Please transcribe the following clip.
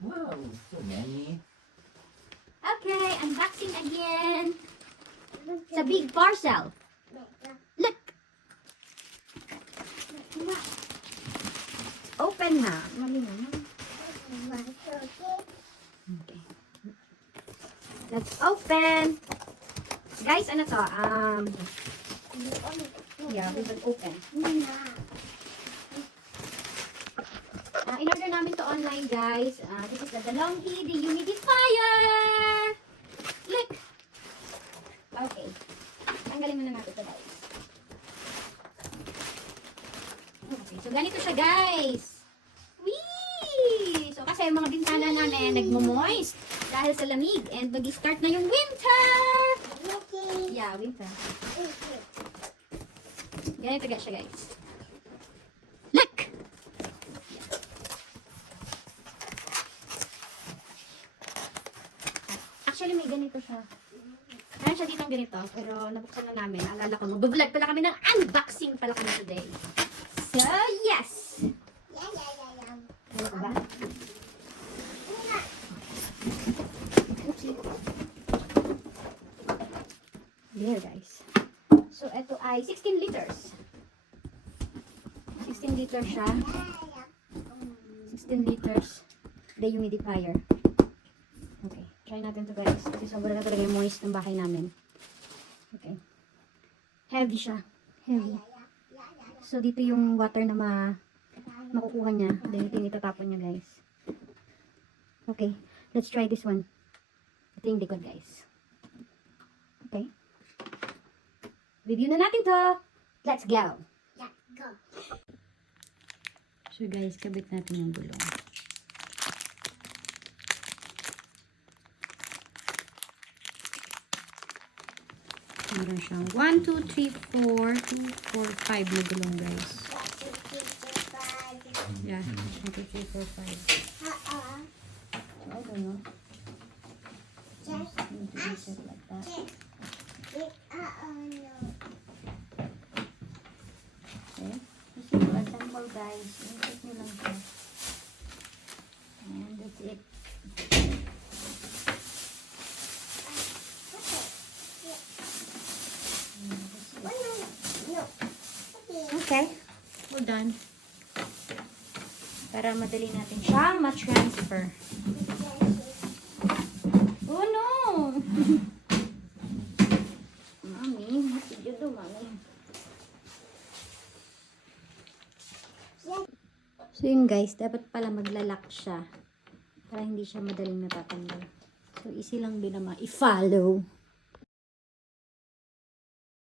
Wow, so many. Okay, unboxing again. It's a big parcel. Look. Open na. Mali naman. Okay. Let's open. Guys, ano to? Yeah, we will open. In-order namin to online, guys. This is the DeLonghi dehumidifier. Look. Okay. Tanggalin muna natin ito, guys. Okay, so ganito siya, guys. Whee! So kasi yung mga bintana namin nagmo-moist dahil sa lamig and mag-start na yung winter. Yeah, winter. Ganito ga siya, guys. Look! Actually, may ganito siya. Meron siya dito ganito, pero nabuksan na namin. Alala ko, mag-vlog pala kami ng unboxing pala kami today. So, yes! Ano ba? Oopsie. There, guys. So, ito ay 16 liters. 16 liters siya. 16 liters dehumidifier. Okay. Try natin to, guys. Kasi sobrang na talaga yung moist ng bahay namin. Okay. Heavy siya. Heavy. So, dito yung water na makukuha niya. Then, ito yung itatapon niya, guys. Okay. Let's try this one. Ito yung likod, guys. Okay. Review na natin to. Let's go. Let's go. So, guys, kabit natin yung gulong. Meron siyang 1, 2, 3, 4, 2, 4, 5 na gulong, guys. Yeah, 1, 2, 3, 4, 5. So, I don't know. Just need to be set like that. Okay. Just to assemble, guys. Insert nyo lang siya. And that's it. Okay, we're done. Para madali natin siyang ma-transfer. Oh no! Mami, what did you do, Mami? So yun, guys, dapat pala maglalak siya para hindi siya madaling natatanggal. So easy lang din naman i-follow.